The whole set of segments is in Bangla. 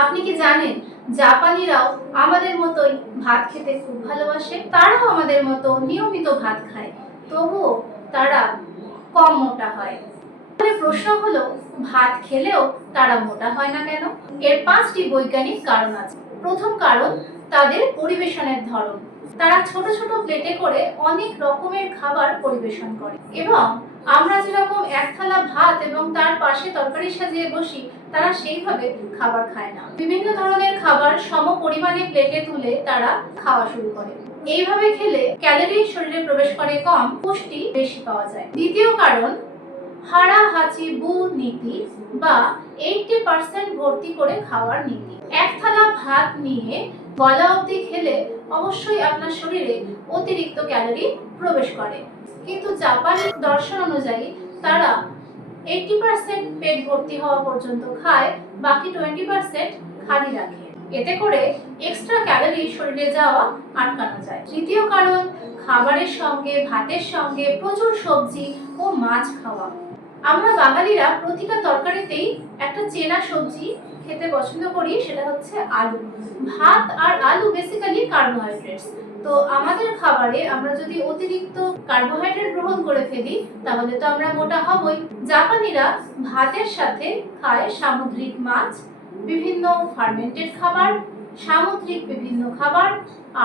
আপনি কি জানেন জাপানিরাও আমাদের মতোই ভাত খেতে খুব ভালোবাসে? তারাও আমাদের মতো নিয়মিত ভাত খায়, তবুও তারা কম মোটা হয়। তাহলে প্রশ্ন হলো, ভাত খেলেও তারা মোটা হয় না কেন? এর 5টি বৈজ্ঞানিক কারণ আছে। প্রথম কারণ, তাদের পরিবেশনের ধরন। তারা ছোট ছোট প্লেটে করে অনেক রকমের খাবার পরিবেশন করে, এবং আমরা যেরকম এক থালা ভাত এবং তার পাশে তরকারি সাজিয়ে বসি, তারা সেইভাবে খাবার খায় না। বিভিন্ন ধরনের খাবার সম পরিমাণে প্লেটে তুলে তারা খাওয়া শুরু করে। এইভাবে খেলে ক্যালোরি শরীরে প্রবেশ করে কম, পুষ্টি বেশি পাওয়া যায়। দ্বিতীয় কারণ, হাড়া হাঁচি বু নীতি বা 80% ভর্তি করে খাওয়ার নীতি। এক থালা ভাত নিয়ে গলা অবধি খেলে অবশ্যই আপনার শরীরে অতিরিক্ত ক্যালোরি প্রবেশ করে, কিন্তু জাপানি দর্শন অনুযায়ী তারা 80% পেট ভর্তি হওয়া পর্যন্ত খায়, বাকি 20% খালি রাখে। এতে করে এক্সট্রা ক্যালোরি শরীরে যাওয়া আটকানো যায়। তৃতীয় কারণ, খাবারের সঙ্গে ভাতের সঙ্গে প্রচুর সবজি ও মাছ খাওয়া। আমরা বাঙালিরা প্রতিটা তরকারিতেই একটা চেনা সবজি খেতে পছন্দ করি, সেটা হচ্ছে আলু। ভাত আর আলু বেসিক্যালি কার্বোহাইড্রেটস। তো আমাদের খাবারে আমরা যদি অতিরিক্ত কার্বোহাইড্রেট গ্রহণ করে ফেলি, তাহলে তো আমরা মোটা হবই। জাপানিরা ভাতের সাথে খায় সামুদ্রিক মাছ, বিভিন্ন ফার্মেন্টেড খাবার, সামুদ্রিক বিভিন্ন খাবার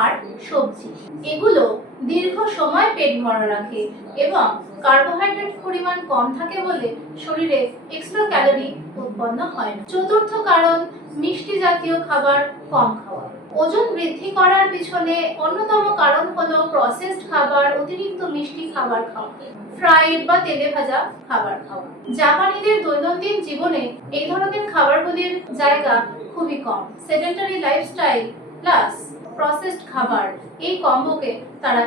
আর সবজি। এগুলো দীর্ঘ সময় পেট ভরা রাখে এবং কার্বোহাইড্রেট পরিমাণ কম থাকে বলে শরীরে এক্সট্রা ক্যালোরি উৎপন্ন হয় না। চতুর্থ কারণ, মিষ্টি জাতীয় খাবার কম খাওয়া। ওজন বৃদ্ধি করার পিছনে অন্যতম কারণ হলো প্রসেসড খাবার, অতিরিক্ত মিষ্টি খাবার খাওয়া, ফ্রাইড বা তেলে ভাজা খাবার খাওয়া। জাপানিদের দৈনন্দিন জীবনে এই ধরনের খাবারগুলির জায়গা খুবই কম। সেডেন্টারি লাইফস্টাইল প্লাস প্রসেসড খাবার, এই কম্বোকে তারা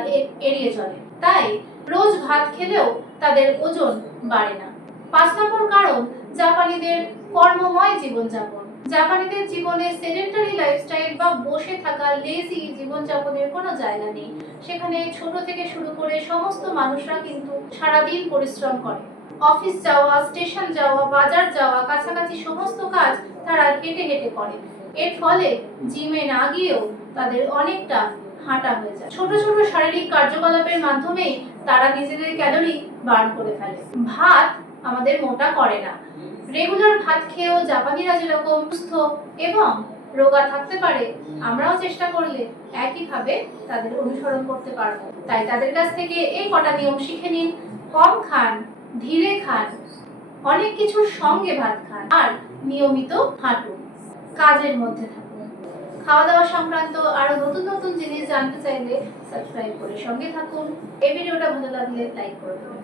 এড়িয়ে চলে, তাই রোজ ভাত খেলেও তাদের ওজন বাড়ে না। 5 নম্বর কারণ, জাপানিদের কর্মময় জীবনযাপন। জাপানিদের জীবনে সেডেন্টারি লাইফস্টাইল বা বসে থাকা লেজি জীবনযাপনের কোনো জায়গা নেই। সেখানে ছোট থেকে শুরু করে সমস্ত মানুষরা কিন্তু সারাদিন পরিশ্রম করে। অফিস যাওয়া, স্টেশন যাওয়া, বাজার যাওয়া, কাছাকাছি সমস্ত কাজ তারা হেঁটে হেঁটে করে। এর ফলে জিমে না গিয়েও তাদের অনেকটা হাঁটা হয়ে যায়। ছোট ছোট শারীরিক কার্যকলাপের মাধ্যমেই তারা নিজেদের ক্যালোরি বার্ন করে ফেলে। ভাত আমাদের মোটা করে না। রেগুলার ভাত খেয়েও জাপানিরা যেরকম সুস্থ এবং রোগা থাকতে পারে, আমরাও চেষ্টা করলে একইভাবে তাদের অনুসরণ করতে পারবো। তাই তাদের কাছ থেকে এই কটা নিয়ম শিখে নিন। কম খান, ধীরে খান, অনেক কিছুর সঙ্গে ভাত খান, আর নিয়মিত হাঁটুন, কাজের মধ্যে থাকুন। খাওয়া দাওয়া সংক্রান্ত আরো নতুন নতুন জিনিস জানতে চাইলে সাবস্ক্রাইব করে সঙ্গে থাকুন। এই ভিডিওটা ভালো লাগলে লাইক করে দেবেন।